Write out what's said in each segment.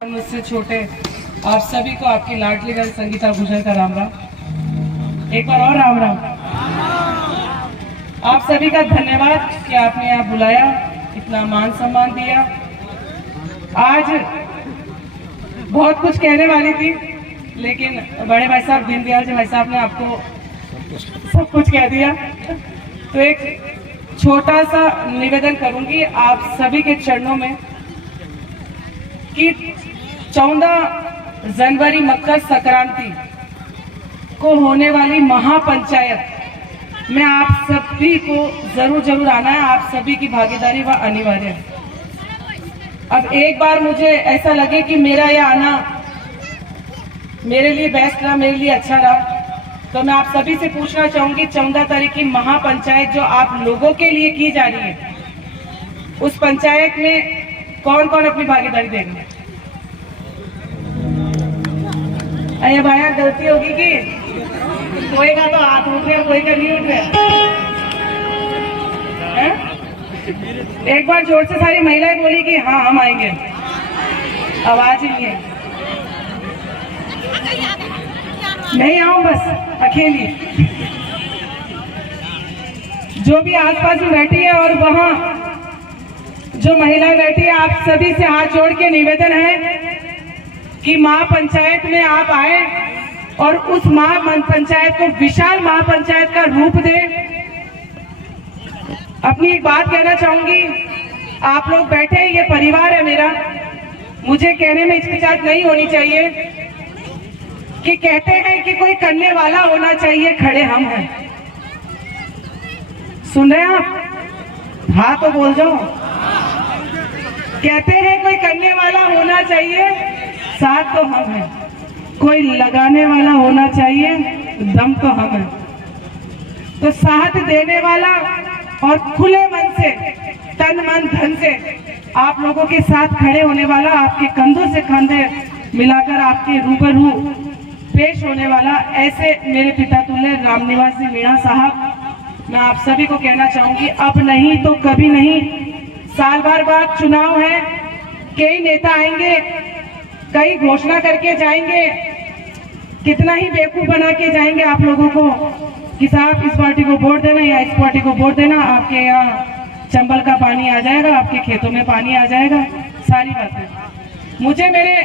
मुझसे छोटे आप सभी को आपकी लाडली बहन संगीता भूषण का राम राम। एक बार और राम राम। आप सभी का धन्यवाद कि आपने यहाँ बुलाया, इतना मान सम्मान दिया। आज बहुत कुछ कहने वाली थी, लेकिन बड़े भाई साहब दीनदयाल जी भाई साहब ने आपको सब कुछ कह दिया। तो एक छोटा सा निवेदन करूंगी आप सभी के चरणों में कि 14 जनवरी मकर संक्रांति को होने वाली महापंचायत में आप सभी को जरूर आना है। आप सभी की भागीदारी व अनिवार्य है। अब एक बार मुझे ऐसा लगे कि मेरा यह आना मेरे लिए बेस्ट रहा, मेरे लिए अच्छा रहा, तो मैं आप सभी से पूछना चाहूंगी 14 तारीख की महापंचायत जो आप लोगों के लिए की जा रही है, उस पंचायत में कौन कौन अपनी भागीदारी देंगे? अरे भाया गलती होगी कि कोई का तो हाथ उठ रहे, कोई का नहीं उठ रहे। एक बार जोर से सारी महिलाएं बोली कि हाँ हम आएंगे। आवाज ही नहीं है। नहीं आऊं बस अकेली। जो भी आसपास में बैठी है और वहां जो महिलाएं बैठी है, आप सभी से हाथ जोड़ के निवेदन है कि महापंचायत में आप आए और उस महापंचायत को विशाल महापंचायत का रूप दें। अपनी एक बात कहना चाहूंगी, आप लोग बैठे, ये परिवार है मेरा। मुझे कहने में हिचकिचाहट नहीं होनी चाहिए कि कहते हैं कि कोई करने वाला होना चाहिए, खड़े हम हैं। सुन रहे हैं आप? हाँ तो बोल जाओ। कहते हैं कोई करने वाला होना चाहिए, साथ तो हम हैं। कोई लगाने वाला होना चाहिए, दम तो हम हैं। तो साथ देने वाला और खुले मन से, तन मन धन से आप लोगों के साथ खड़े होने वाला, आपके कंधों से कंधे मिलाकर आपके रूबरू पेश होने वाला, ऐसे मेरे पिता तुल्य रामनिवासी मीणा साहब, मैं आप सभी को कहना चाहूंगी, अब नहीं तो कभी नहीं। साल भर बाद चुनाव है, कई नेता आएंगे, कई घोषणा करके जाएंगे, कितना ही बेवकूफ बना के जाएंगे आप लोगों को कि साहब इस पार्टी को वोट देना या इस पार्टी को वोट देना, आपके यहाँ चंबल का पानी आ जाएगा, आपके खेतों में पानी आ जाएगा, सारी बातें। मुझे मेरे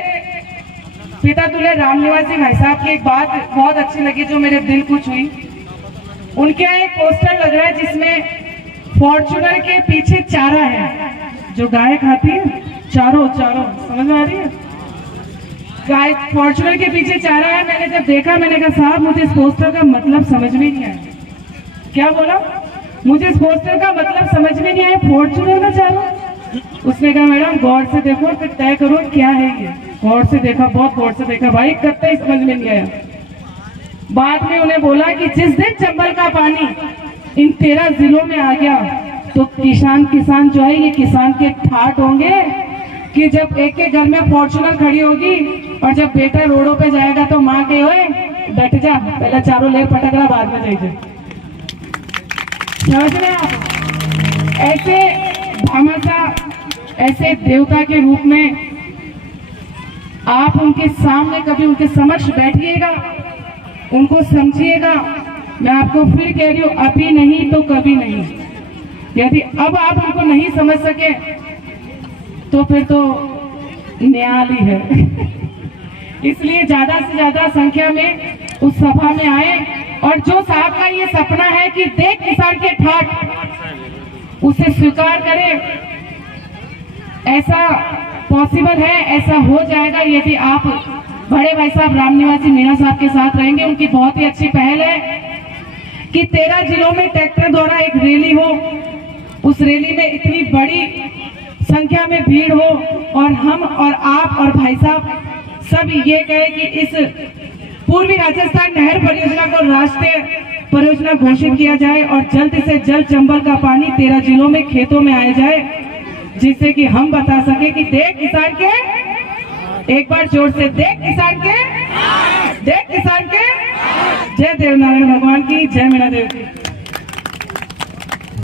पिता तुल्य रामनिवासी भाई साहब की एक बात बहुत अच्छी लगी जो मेरे दिल को छुई। उनके यहाँ एक पोस्टर लग रहा है जिसमें फॉर्च्यूनर के पीछे चारा है, जो गाय खाती है, चारों समझ में आ रही है? गाय फॉर्च्यूनर के पीछे चारा है। मैंने जब देखा, मैंने कहा साहब मुझे इस पोस्टर का मतलब समझ में नहीं आया। क्या बोला? मुझे इस पोस्टर का मतलब समझ में नहीं आया, फॉर्च्यूनर का चारा। उसने कहा मैडम गौर से देखो फिर तय करो क्या है ये। गौर से देखा, बहुत गौर से देखा भाई, कतई समझ में नहीं आया। बाद में उन्हें बोला कि जिस दिन चंबल का पानी इन 13 जिलों में आ गया तो किसान जो है ये किसान के ठाट होंगे कि जब एक एक घर में फॉर्च्यूनर खड़ी होगी और जब बेटा रोडों पे जाएगा तो माँ के ओए डट जा, पहले चारों लेर पटक रहा, बाद में जाइए। समझ रहे आप? ऐसे भामासा, ऐसे देवता के रूप में आप उनके सामने कभी उनके समक्ष बैठिएगा, उनको समझिएगा। मैं आपको फिर कह रही हूँ, अभी नहीं तो कभी नहीं। यदि अब आप उनको नहीं समझ सके तो फिर तो न्याय ही है। इसलिए ज्यादा से ज्यादा संख्या में उस सभा में आए और जो साहब का ये सपना है कि देख किसान के ठाट, उसे स्वीकार करें। ऐसा पॉसिबल है, ऐसा हो जाएगा यदि आप बड़े भाई साहब रामनिवासी मीणा साहब के साथ रहेंगे। उनकी बहुत ही अच्छी पहल है कि 13 जिलों में ट्रैक्टर द्वारा एक रैली हो, उस रैली में इतनी बड़ी संख्या में भीड़ हो और हम और आप और भाई साहब सब ये कहे कि इस पूर्वी राजस्थान नहर परियोजना को राष्ट्रीय परियोजना घोषित किया जाए और जल्द से जल्द चंबल का पानी 13 जिलों में खेतों में आया जाए, जिससे कि हम बता सके कि देख किसान के, एक बार जोर से देख किसान के, देख किसान के। जय देवनारायण भगवान की, जय मीणा देव की।